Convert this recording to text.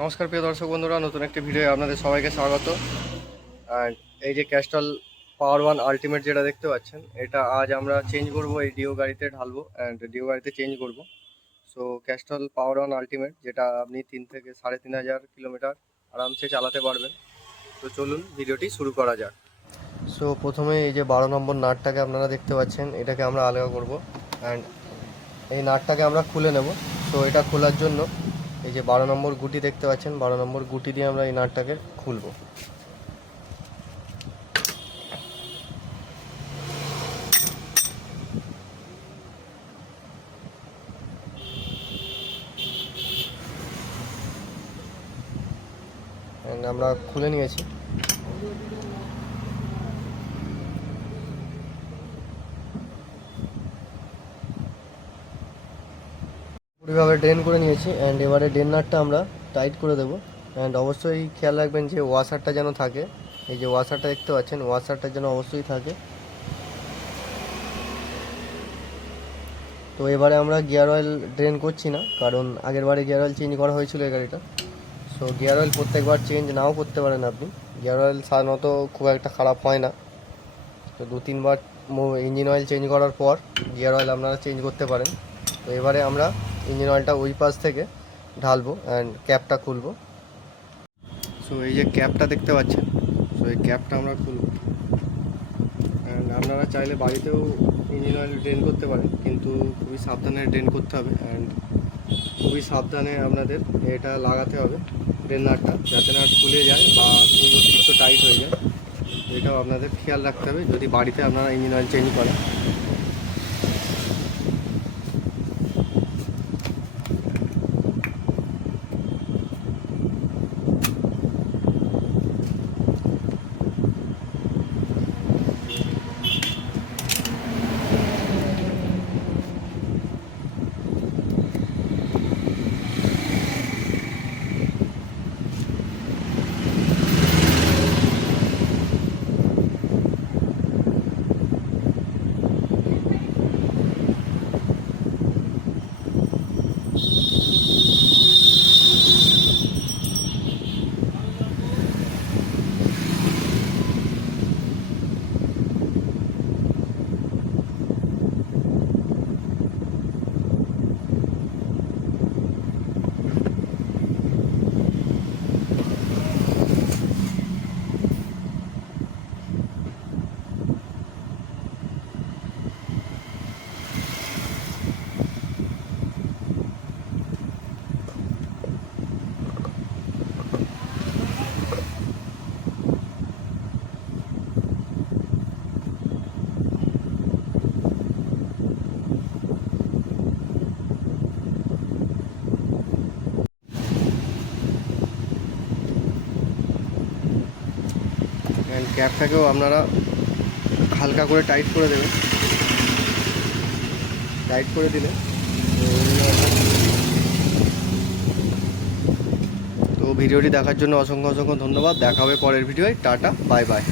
নমস্কার প্রিয় দর্শক বন্ধুরা, নতুন একটি ভিডিও আপনাদের সবাইকে স্বাগত। অ্যান্ড এই যে ক্যাস্ট্রল পাওয়ার ওয়ান আলটিমেট যেটা দেখতে পাচ্ছেন, এটা আজ আমরা চেঞ্জ করব, এই ডিও গাড়িতে ঢালবো অ্যান্ড ডিও গাড়িতে চেঞ্জ করব। So Castrol power one ultimate যেটা আপনি 3 থেকে 3.5 কিলোমিটার আরামসে চালাতে পারবেন। তো চলুন ভিডিওটি শুরু করা যাক। সো প্রথমে এই যে 12 নম্বর নাটটাকে আপনারা দেখতে পাচ্ছেন, এটাকে আমরা আলাদা করব অ্যান্ড এই নাটটাকে আমরা খুলে নেব। সো এটা খোলার জন্য এই যে 12 নম্বর গুটি দেখতে পাচ্ছেন, 12 নম্বর গুটি দিয়ে আমরা এই নাটটাকে খুলব। আমরা খুলে নিয়েছি। পুরোভাবে ড্রেন করে নিয়েছি অ্যান্ড এবারে ড্রেন নাটটা আমরা টাইট করে দেবো। অ্যান্ড অবশ্যই খেয়াল রাখবেন যে ওয়াশারটা যেন থাকে। এই যে ওয়াশারটা দেখতে পাচ্ছেন, ওয়াশারটা যেন অবশ্যই থাকে। তো এবারে আমরা গিয়ার অয়েল ড্রেন করছি না, কারণ আগের বারে গিয়ার অয়েল চেঞ্জ করা হয়েছিল এই গাড়িটা। সো গিয়ার অয়েল প্রত্যেকবার চেঞ্জ নাও করতে পারেন আপনি। গিয়ার অয়েল সাধারণত খুব একটা খারাপ হয় না। তো 2-3 বার ইঞ্জিন অয়েল চেঞ্জ করার পর গিয়ার অয়েল আপনারা চেঞ্জ করতে পারেন। তো এবারে আমরা ইঞ্জিন অয়েলটা ওই পাশ থেকে ঢালবো অ্যান্ড ক্যাপটা খুলবো। সো এই যে ক্যাপটা দেখতে পাচ্ছেন, সো এই ক্যাপটা আমরা খুলবো। অ্যান্ড আপনারা চাইলে বাড়িতেও ইঞ্জিন অয়েল ড্রেন করতে পারেন, কিন্তু খুবই সাবধানে ড্রেন করতে হবে অ্যান্ড খুবই সাবধানে আপনাদের এটা লাগাতে হবে ড্রেন নাটটা, যাতে না খুলে যায় বা খুব অতিরিক্ত টাইট হয়ে যায়। এটাও আপনাদের খেয়াল রাখতে হবে যদি বাড়িতে আপনারা ইঞ্জিন অয়েল চেঞ্জ করেন। অ্যান্ড ক্যাপটাকেও আপনারা হালকা করে টাইট করে দেবেন। টাইট করে দিলে তো ভিডিওটি দেখার জন্য অসংখ্য অসংখ্য ধন্যবাদ। দেখা হবে পরের ভিডিওয়। Tata, bye bye.